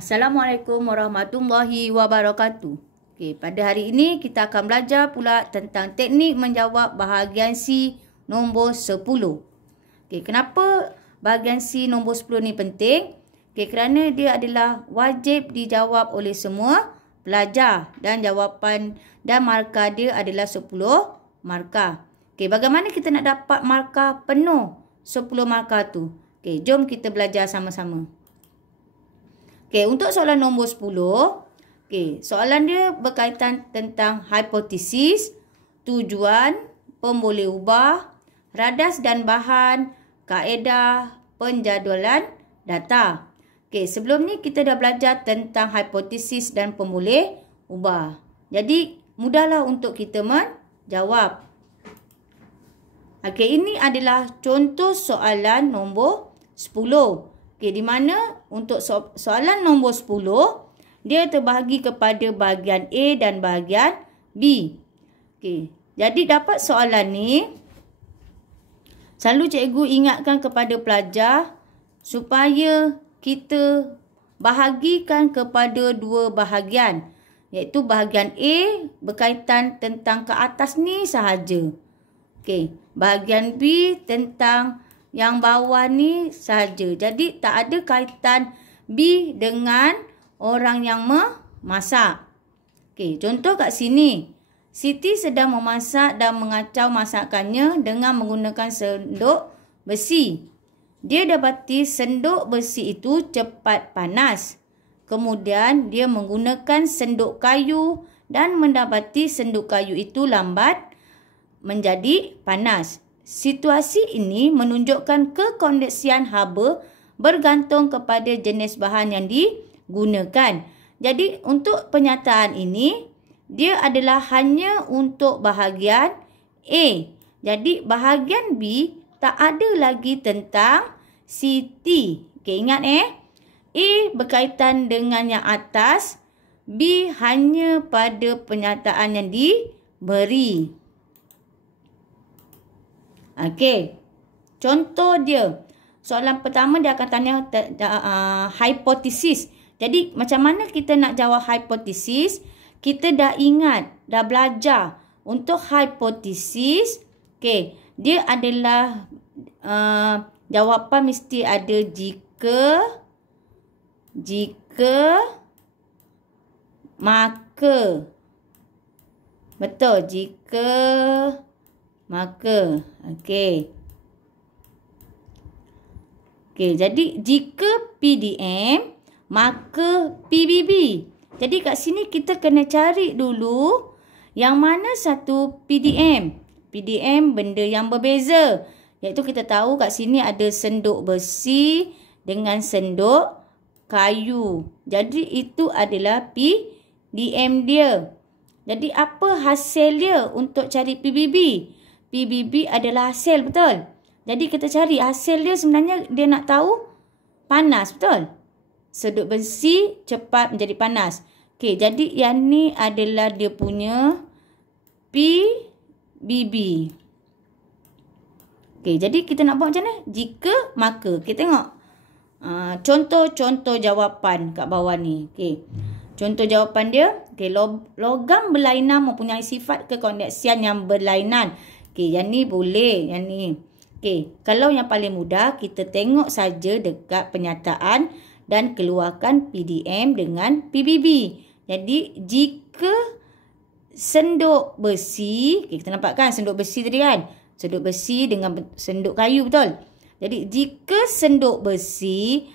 Assalamualaikum warahmatullahi wabarakatuh. Okey, pada hari ini kita akan belajar pula tentang teknik menjawab bahagian C nombor 10. Okey, kenapa bahagian C nombor 10 ni penting? Okey, kerana dia adalah wajib dijawab oleh semua pelajar dan jawapan dan markah dia adalah 10 markah. Okey, bagaimana kita nak dapat markah penuh 10 markah tu? Okey, jom kita belajar sama-sama. Okey, untuk soalan nombor 10, okey, soalan dia berkaitan tentang hipotesis, tujuan, pemboleh ubah, radas dan bahan, kaedah, penjadualan data. Okey, sebelum ni kita dah belajar tentang hipotesis dan pemboleh ubah. Jadi, mudahlah untuk kita menjawab. Okey, ini adalah contoh soalan nombor 10. Okey, di mana untuk soalan nombor 10, dia terbahagi kepada bahagian A dan bahagian B. Okey, jadi dapat soalan ni, selalu cikgu ingatkan kepada pelajar supaya kita bahagikan kepada dua bahagian. Iaitu bahagian A berkaitan tentang ke atas ni sahaja. Okey, bahagian B tentang yang bawah ni sahaja. Jadi tak ada kaitan B dengan orang yang memasak. Okey, contoh kat sini. Siti sedang memasak dan mengacau masakannya dengan menggunakan sendok besi. Dia dapati sendok besi itu cepat panas. Kemudian dia menggunakan sendok kayu dan mendapati sendok kayu itu lambat menjadi panas. Situasi ini menunjukkan kekondisian haba bergantung kepada jenis bahan yang digunakan. Jadi untuk penyataan ini, dia adalah hanya untuk bahagian A. Jadi bahagian B tak ada lagi tentang Siti. Okey, ingat A berkaitan dengan yang atas, B hanya pada penyataan yang diberi. Okey, contoh dia. Soalan pertama dia akan tanya hipotesis. Jadi macam mana kita nak jawab hipotesis? Kita dah ingat, dah belajar. Untuk hipotesis, okey, dia adalah jawapan mesti ada jika, maka. Betul, jika, maka. Okey. Okey, jadi jika PDM, maka PBB. Jadi kat sini kita kena cari dulu yang mana satu PDM. PDM benda yang berbeza. Iaitu kita tahu kat sini ada sendok besi dengan sendok kayu. Jadi itu adalah PDM dia. Jadi apa hasil dia untuk cari PBB? PBB adalah hasil, betul? Jadi kita cari hasil dia, sebenarnya dia nak tahu panas, betul? Sendok besi cepat menjadi panas. Okey, jadi yang ni adalah dia punya PBB. Okey, jadi kita nak buat macam mana? Jika, maka. Kita tengok contoh-contoh jawapan kat bawah ni. Okey. Contoh jawapan dia, okey, logam berlainan mempunyai sifat kekondisian yang berlainan. Okey, yang ni boleh, yang ni. Okey, kalau yang paling mudah, kita tengok saja dekat penyataan dan keluarkan PDM dengan PBB. Jadi, jika sendok besi, okay, kita nampak kan sendok besi tadi kan? Sendok besi dengan sendok kayu, betul? Jadi, jika sendok besi,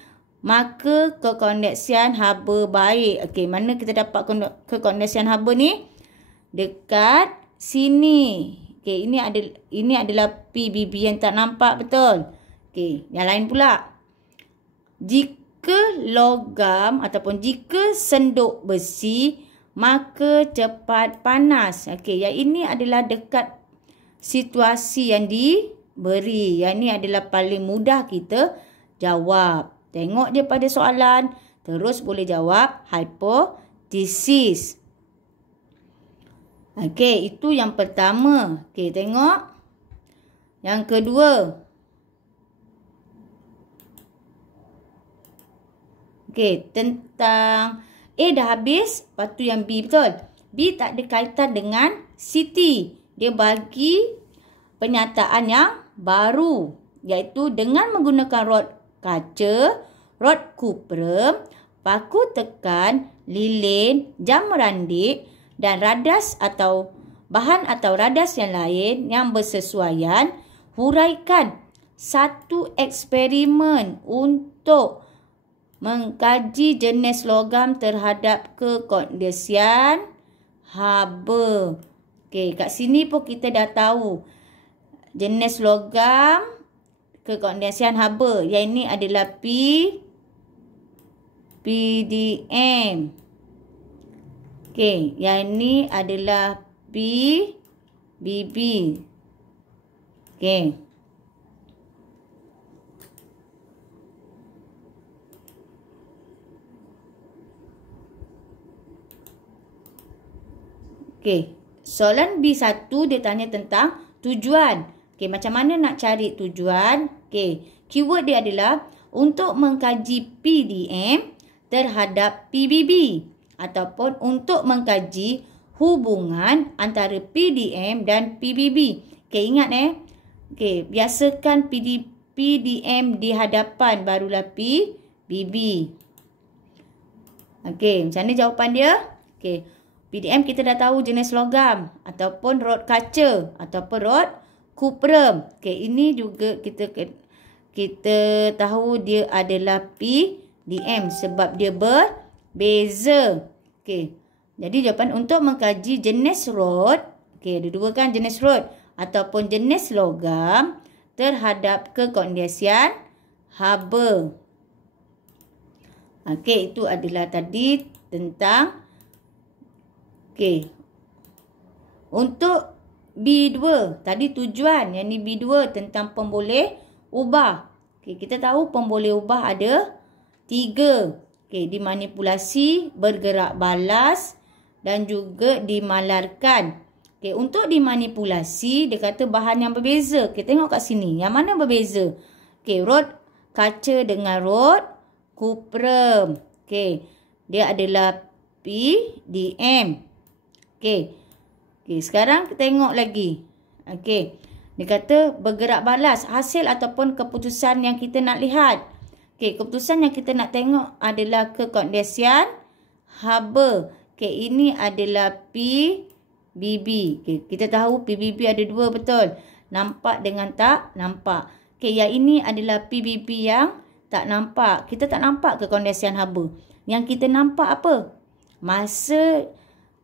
maka kekondisian haba baik. Okey, mana kita dapat kekondisian haba ni? Dekat sini. Okey, ini adalah PBB yang tak nampak, betul? Okey, yang lain pula. Jika logam ataupun jika sendok besi, maka cepat panas. Okey, yang ini adalah dekat situasi yang diberi. Yang ini adalah paling mudah kita jawab. Tengok dia pada soalan, terus boleh jawab hipotesis. Okey, itu yang pertama. Okey, tengok. Yang kedua. Okey, tentang A dah habis, lepas tu yang B betul. B tak ada kaitan dengan Siti. Dia bagi penyataan yang baru, iaitu dengan menggunakan rod kaca, rod kuprum, paku tekan, lilin, jam merandik dan radas atau bahan atau radas yang lain yang bersesuaian, huraikan satu eksperimen untuk mengkaji jenis logam terhadap kekondisian haba. Okey, kat sini pun kita dah tahu jenis logam kekondisian haba. Yang ini adalah PDM. Okey, yang ini adalah PBB. Okey. Okey, soalan B1 dia tanya tentang tujuan. Okey, macam mana nak cari tujuan? Okey, keyword dia adalah untuk mengkaji PDM terhadap PBB ataupun untuk mengkaji hubungan antara PDM dan PBB. Okey, ingat Okey, biasakan PDM di hadapan barulah PBB. Okey, macam mana jawapan dia? Okey, PDM kita dah tahu jenis logam ataupun rod kaca ataupun rod kuprum. Okey, ini juga kita tahu dia adalah PDM sebab dia berbeza. Okey. Jadi jawapan untuk mengkaji jenis rod, okey, ada dua kan jenis rod ataupun jenis logam terhadap kekondisian haba. Okey, itu adalah tadi tentang okey. Untuk B2, tadi tujuan. Yang ni B2 tentang pemboleh ubah. Okey, kita tahu pemboleh ubah ada 3. Okey, dimanipulasi, bergerak balas dan juga dimalarkan. Okey, untuk dimanipulasi, dia kata bahan yang berbeza. Kita tengok kat sini. Yang mana berbeza? Okey, rod kaca dengan rod kuprum. Okey, dia adalah PDM. Okey. Okey, sekarang kita tengok lagi. Okey. Dia kata bergerak balas hasil ataupun keputusan yang kita nak lihat. Okey, keputusan yang kita nak tengok adalah kekondisian haba. Okey, ini adalah PBB. Okey, kita tahu PBB ada 2 betul. Nampak dengan tak nampak. Okey, yang ini adalah PBB yang tak nampak. Kita tak nampak kekondisian haba. Yang kita nampak apa? Masa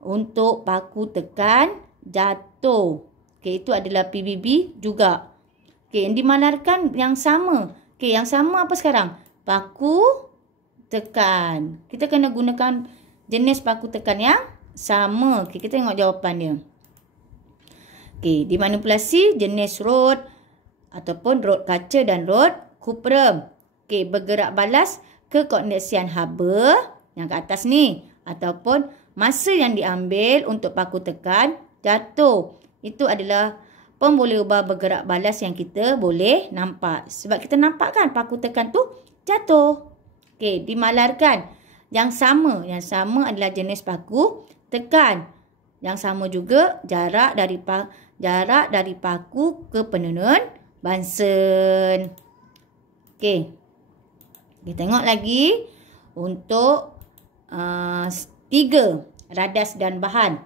untuk paku tekan jatuh. Okey, itu adalah PBB juga. Okey, yang dimalarkan yang sama. Okey, yang sama apa sekarang? Paku tekan. Kita kena gunakan jenis paku tekan yang sama. Okey, kita tengok jawapan dia. Okey, dimanipulasi jenis rod ataupun rod kaca dan rod kuprum. Okey, bergerak balas kekondisian haba yang ke atas ni ataupun masa yang diambil untuk paku tekan jatuh. Itu adalah pemboleh ubah bergerak balas yang kita boleh nampak. Sebab kita nampak kan paku tekan tu jatuh. Okey, dimalarkan. Yang sama adalah jenis paku tekan. Yang sama juga jarak dari paku ke penenun Bunsen. Okey. Kita tengok lagi untuk 3. Radas dan bahan.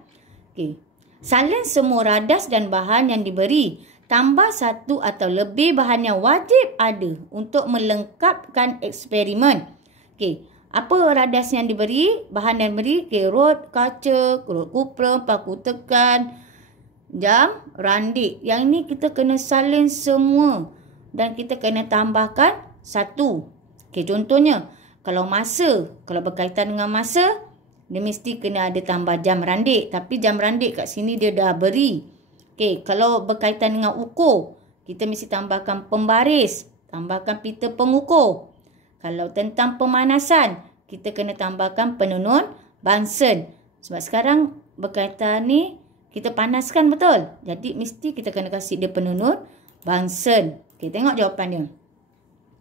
Okey. Salin semua radas dan bahan yang diberi. Tambah 1 atau lebih bahan yang wajib ada untuk melengkapkan eksperimen. Okey. Apa radas yang diberi? Bahan yang diberi. Okey, rod kaca, rod kuprum, paku tekan, jam randik. Yang ini kita kena salin semua. Dan kita kena tambahkan 1. Okey, contohnya. Kalau berkaitan dengan masa, dia mesti kena ada tambah jam randik. Tapi jam randik kat sini dia dah beri. Okey, kalau berkaitan dengan ukur, kita mesti tambahkan pembaris. Tambahkan pita pengukur. Kalau tentang pemanasan, kita kena tambahkan penenun Bunsen. Sebab sekarang berkaitan ni, kita panaskan betul. Jadi mesti kita kena kasih dia penenun Bunsen. Okey, tengok jawapan dia.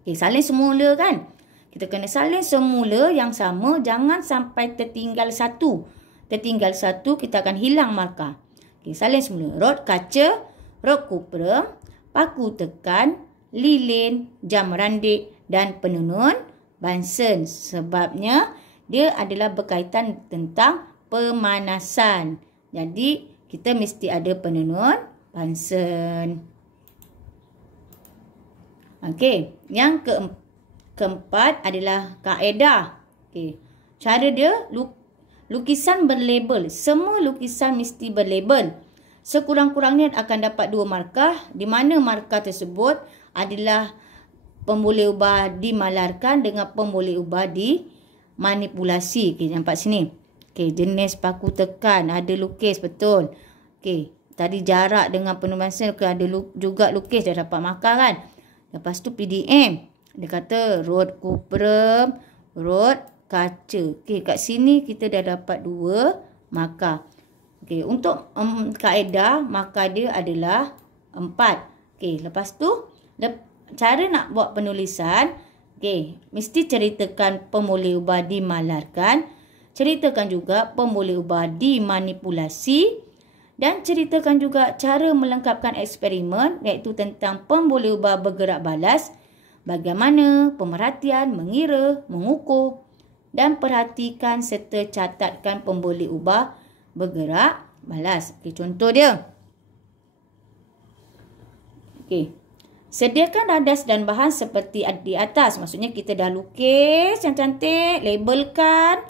Okey, salin semula kan. Kita kena salin semula yang sama. Jangan sampai tertinggal satu. Tertinggal satu, kita akan hilang markah. Okay, salin semula. Rod kaca, rod kuprum, paku tekan, lilin, jam randik dan penenun Bunsen. Sebabnya dia adalah berkaitan tentang pemanasan. Jadi kita mesti ada penenun Bunsen. Okey, yang keempat adalah kaedah. Okey. Cara dia lukisan berlabel. Semua lukisan mesti berlabel. Sekurang-kurangnya akan dapat 2 markah, di mana markah tersebut adalah pemboleh ubah dimalarkan dengan pemboleh ubah dimanipulasi. Okey, nampak sini. Okey, jenis paku tekan ada lukis betul. Okey, tadi jarak dengan penulisan ada juga lukis, dah dapat markah kan. Lepas tu PDM. Dia kata rod kuprum, rod kaca. Okey, kat sini kita dah dapat 2 markah. Okey, untuk kaedah markah dia adalah 4. Okey, lepas tu cara nak buat penulisan, okey, mesti ceritakan pemboleh ubah dimalarkan, ceritakan juga pemboleh ubah dimanipulasi dan ceritakan juga cara melengkapkan eksperimen iaitu tentang pemboleh ubah bergerak balas, bagaimana pemerhatian, mengira, mengukur dan perhatikan serta catatkan pemboleh ubah bergerak balas. Okey, contoh dia. Okey. Sediakan radas dan bahan seperti di atas. Maksudnya kita dah lukis yang cantik, labelkan.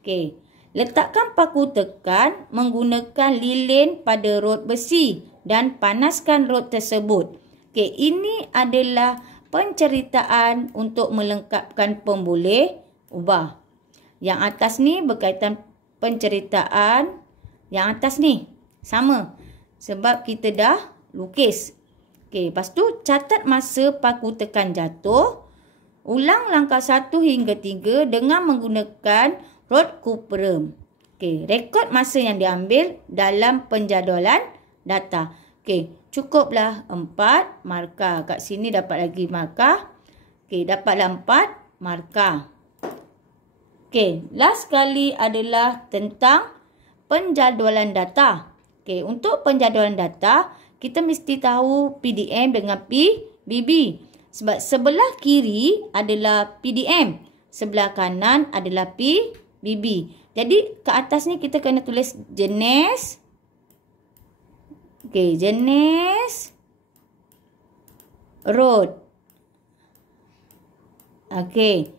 Okey. Letakkan paku tekan menggunakan lilin pada rod besi dan panaskan rod tersebut. Okey, ini adalah penceritaan untuk melengkapkan pemboleh ubah. Yang atas ni berkaitan penceritaan. Yang atas ni sama. Sebab kita dah lukis. Okey, lepas tu catat masa paku tekan jatuh. Ulang langkah 1 hingga 3 dengan menggunakan rod kuprum. Okey, rekod masa yang diambil dalam penjadualan data. Okey, cukuplah 4 markah. Kat sini dapat lagi markah. Okey, dapatlah 4 markah. Okey, last sekali adalah tentang penjadualan data. Okey, untuk penjadualan data, kita mesti tahu PDM dengan PBB. Sebab sebelah kiri adalah PDM, sebelah kanan adalah PBB. Jadi ke atas ni kita kena tulis jenis. Okey, jenis rod. Okey.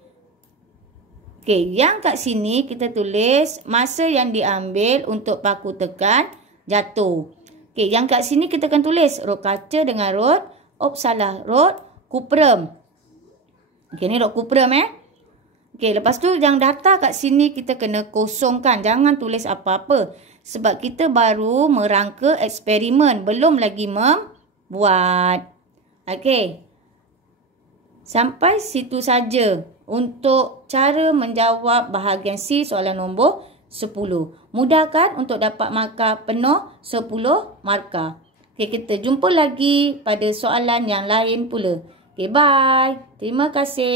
Okey, yang kat sini kita tulis masa yang diambil untuk paku tekan jatuh. Okey, yang kat sini kita akan tulis rod kaca dengan rod, salah, rod kuprum. Okey, ni rod kuprum Okey, lepas tu yang data kat sini kita kena kosongkan. Jangan tulis apa-apa. Sebab kita baru merangka eksperimen. Belum lagi membuat. Okey. Sampai situ saja untuk cara menjawab bahagian C soalan nombor 10. Mudah kan untuk dapat markah penuh 10 markah. Okey, kita jumpa lagi pada soalan yang lain pula. Okey, bye. Terima kasih.